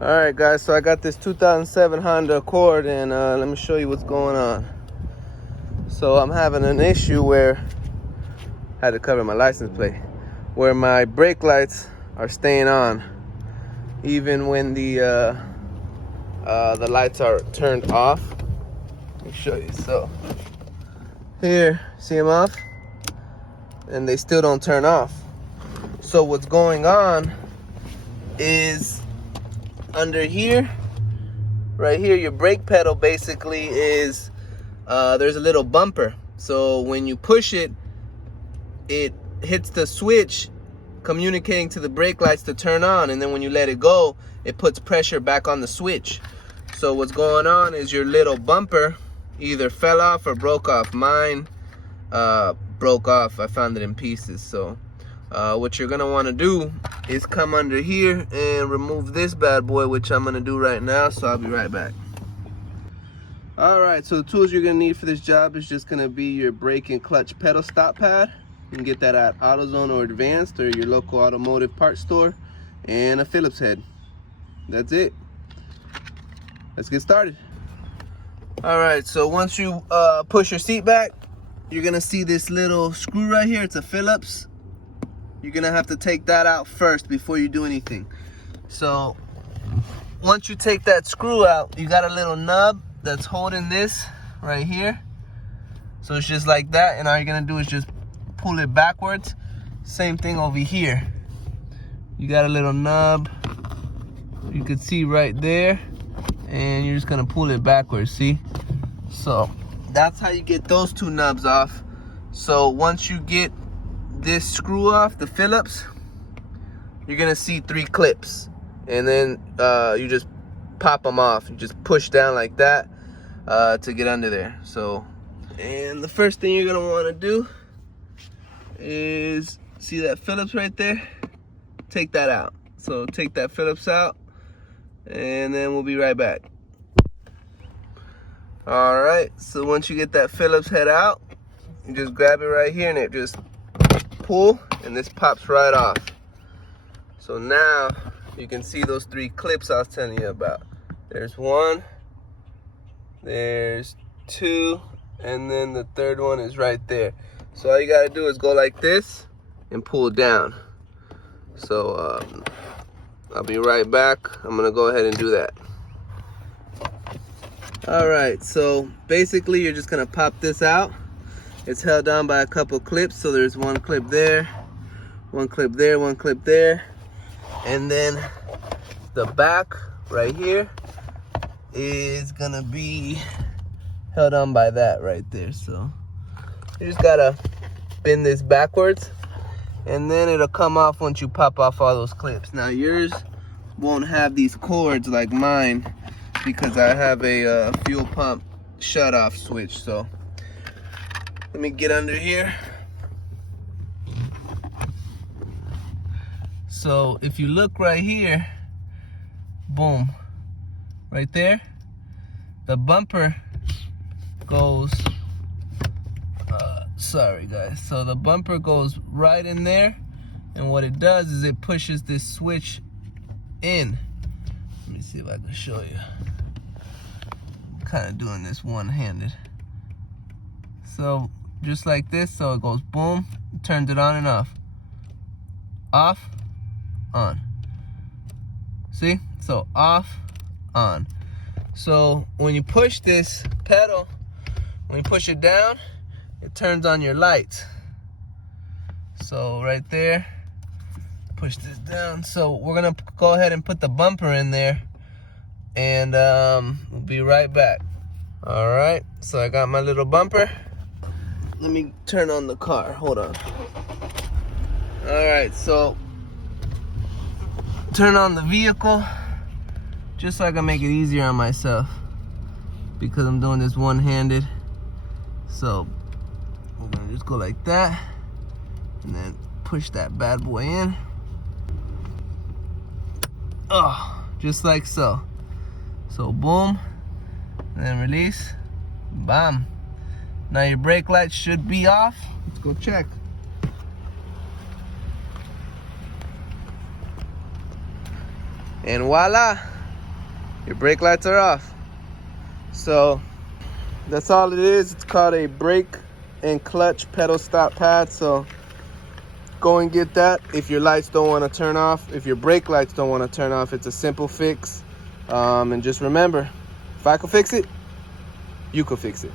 Alright guys, so I got this 2007 Honda Accord, and let me show you what's going on. So I'm having an issue where I had to cover my license plate, where my brake lights are staying on even when the lights are turned off. Let me show you. So here, see them off, and they still don't turn off. So what's going on is under here, right here, your brake pedal basically is there's a little bumper. So when you push it, it hits the switch communicating to the brake lights to turn on, and then when you let it go, it puts pressure back on the switch. So what's going on is your little bumper either fell off or broke off. Mine broke off. I found it in pieces. So what you're gonna want to do is come under here and remove this bad boy, which I'm gonna do right now. So I'll be right back. All right, so the tools you're gonna need for this job is just gonna be your brake and clutch pedal stop pad. You can get that at AutoZone or Advanced or your local automotive parts store, and a Phillips head. That's it. Let's get started. All right, so once you push your seat back, you're gonna see this little screw right here. It's a Phillips. You're gonna have to take that out first before you do anything. So once you take that screw out, you got a little nub that's holding this right here. So it's just like that, and all you're gonna do is just pull it backwards. Same thing over here. You got a little nub, you can see right there, and you're just gonna pull it backwards, see? So that's how you get those two nubs off. So once you get this screw off, the Phillips, you're gonna see 3 clips, and then you just pop them off. You just push down like that to get under there. So, and the first thing you're gonna want to do is, see that Phillips right there? Take that out. So take that Phillips out, and then we'll be right back. All right, so once you get that Phillips head out, you just grab it right here and it just pull, and this pops right off. So now you can see those 3 clips I was telling you about. There's 1, there's 2, and then the 3rd one is right there. So all you gotta do is go like this and pull down. So I'll be right back. I'm gonna go ahead and do that. All right, so basically you're just gonna pop this out. It's held down by a couple clips. So there's 1 clip there, 1 clip there, 1 clip there, and then the back right here is gonna be held on by that right there. So you just gotta bend this backwards, and then it'll come off once you pop off all those clips. Now yours won't have these cords like mine, because I have a fuel pump shut off switch. So let me get under here. So if you look right here, boom, right there, the bumper goes, sorry guys, so the bumper goes right in there, and what it does is it pushes this switch in. Let me see if I can show you. I'm kind of doing this one-handed. So just like this, so it goes boom, turns it on and off, off, on. See? So off, on. So when you push this pedal, when you push it down, it turns on your lights. So right there, push this down. So we're gonna go ahead and put the bumper in there, and we'll be right back. All right, so I got my little bumper. Let me turn on the car, hold on. All right, so turn on the vehicle, just so I can make it easier on myself, because I'm doing this one-handed. So we're gonna just go like that, and then push that bad boy in. Oh, just like so. So boom, and then release, bam. Now your brake lights should be off. Let's go check. And voila, your brake lights are off. So that's all it is. It's called a brake and clutch pedal stop pad. So go and get that if your lights don't want to turn off. If your brake lights don't want to turn off, it's a simple fix. And just remember, if I can fix it, you can fix it.